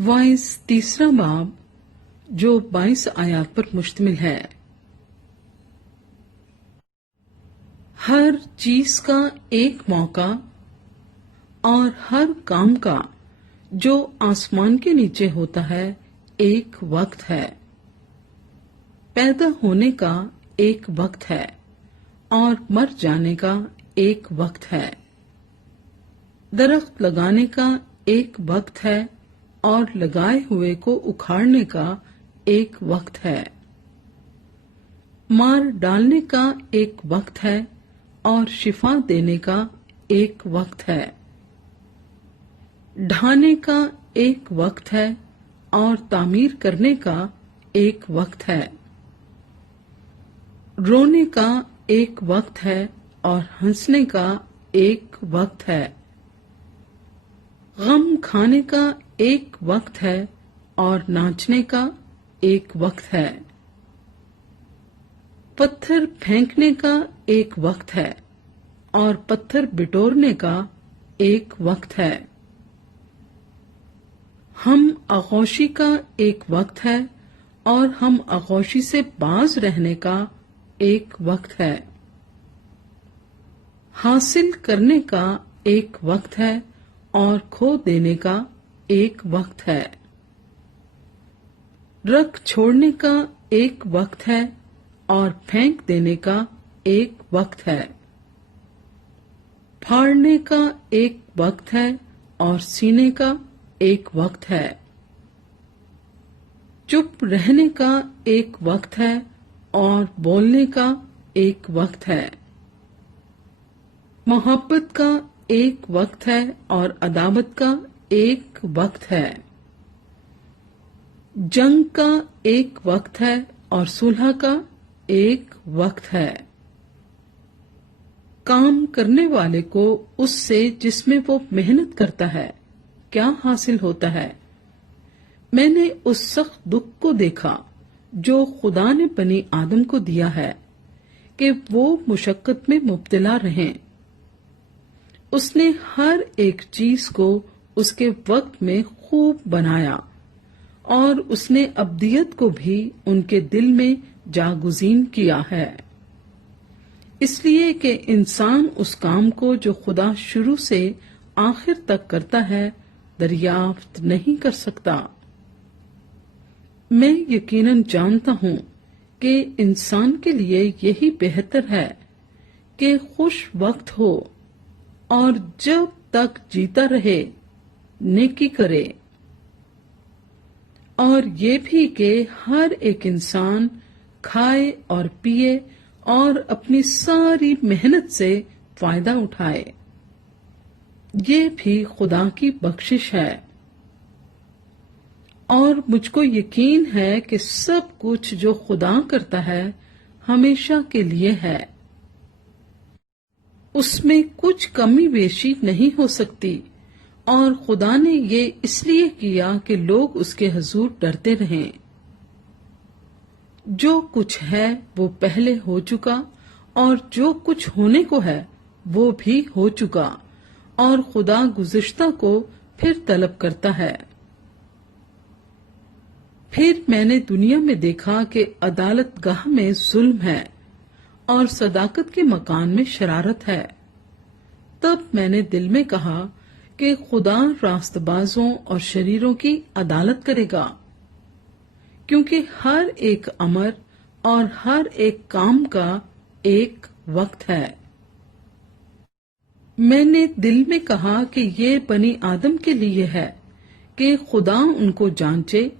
Vice तीसरा बाब जो 22 आयात पर मुश्तमिल है। हर चीज का एक मौका और हर काम का जो आसमान के नीचे होता है एक वक्त है। पैदा होने का एक वक्त है और मर जाने का एक वक्त है। दरख्त लगाने का एक वक्त है और लगाए हुए को उखाड़ने का एक वक्त है। मार डालने का एक वक्त है और शिफा देने का एक वक्त है। ढाने का एक वक्त है और तामीर करने का एक वक्त है। रोने का एक वक्त है और हंसने का एक वक्त है। गम खाने का एक वक्त है और नाचने का एक वक्त है। पत्थर फेंकने का एक वक्त है और पत्थर बिटोरने का एक वक्त है। हम आगोशी का एक वक्त है और हम आगोशी से बाज रहने का एक वक्त है। हासिल करने का एक वक्त है और खो देने का एक वक्त है। रख छोड़ने का एक वक्त है और फेंक देने का एक वक्त है। फाड़ने का एक वक्त है और सीने का एक वक्त है। चुप रहने का एक वक्त है और बोलने का एक वक्त है। मोहब्बत का एक वक्त है और अदावत का एक वक्त है। जंग का एक वक्त है और सुलह का एक वक्त है। काम करने वाले को उससे जिसमें वो मेहनत करता है क्या हासिल होता है। मैंने उस सख्त दुख को देखा जो खुदा ने बनी आदम को दिया है कि वो मुशक्कत में मुब्तला रहें। उसने हर एक चीज को उसके वक्त में खूब बनाया और उसने अब्दियत को भी उनके दिल में जागुज़ीन किया है, इसलिए कि इंसान उस काम को जो खुदा शुरू से आखिर तक करता है दरियाफ्त नहीं कर सकता। मैं यकीनन जानता हूं कि इंसान के लिए यही बेहतर है कि खुश वक्त हो और जब तक जीता रहे नेकी करे, और ये भी कि हर एक इंसान खाए और पिए और अपनी सारी मेहनत से फायदा उठाए। ये भी खुदा की बख्शिश है और मुझको यकीन है कि सब कुछ जो खुदा करता है हमेशा के लिए है। उसमें कुछ कमी बेशी नहीं हो सकती और खुदा ने ये इसलिए किया कि लोग उसके हुजूर डरते रहें। जो कुछ है वो पहले हो चुका और जो कुछ होने को है वो भी हो चुका, और खुदा गुज़िश्ता को फिर तलब करता है। फिर मैंने दुनिया में देखा कि अदालत गाह में जुल्म है और सदाकत के मकान में शरारत है। तब मैंने दिल में कहा कि खुदा रास्तबाजों और शरीरों की अदालत करेगा, क्योंकि हर एक अमर और हर एक काम का एक वक्त है। मैंने दिल में कहा कि ये बनी आदम के लिए है कि खुदा उनको जांचे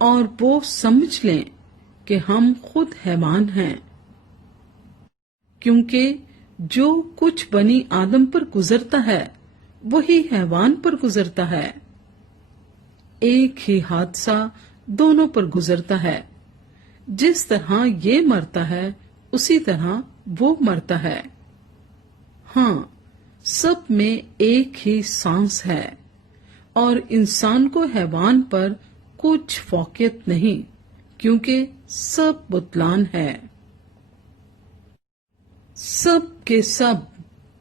और वो समझ लें कि हम खुद हैवान हैं, क्योंकि जो कुछ बनी आदम पर गुजरता है वही हैवान पर गुजरता है। एक ही हादसा दोनों पर गुजरता है। जिस तरह ये मरता है उसी तरह वो मरता है। हाँ, सब में एक ही सांस है और इंसान को हैवान पर कुछ फौकियत नहीं, क्योंकि सब बुतलान है। सब के सब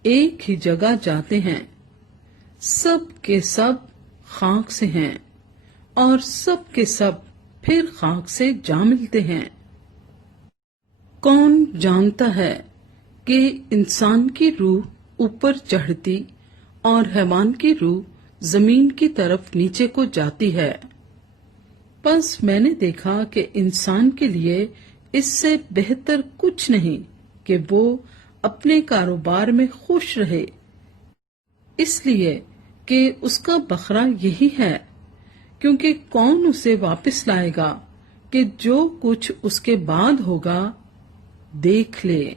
एक ही जगह जाते हैं, सब के सब खाक से हैं اور سب کے سب پھر خاک سے جا ملتے ہیں۔ کون جانتا ہے کہ انسان کی روح اوپر چڑھتی اور حیوان کی روح زمین کی طرف نیچے کو جاتی ہے۔ بس میں نے دیکھا کہ انسان کے لیے اس سے بہتر کچھ نہیں کہ وہ اپنے کاروبار میں خوش رہے، اس لیے کہ اس کا بکھرا یہی ہے، کیونکہ کون اسے واپس لائے گا کہ جو کچھ اس کے بعد ہوگا دیکھ لے۔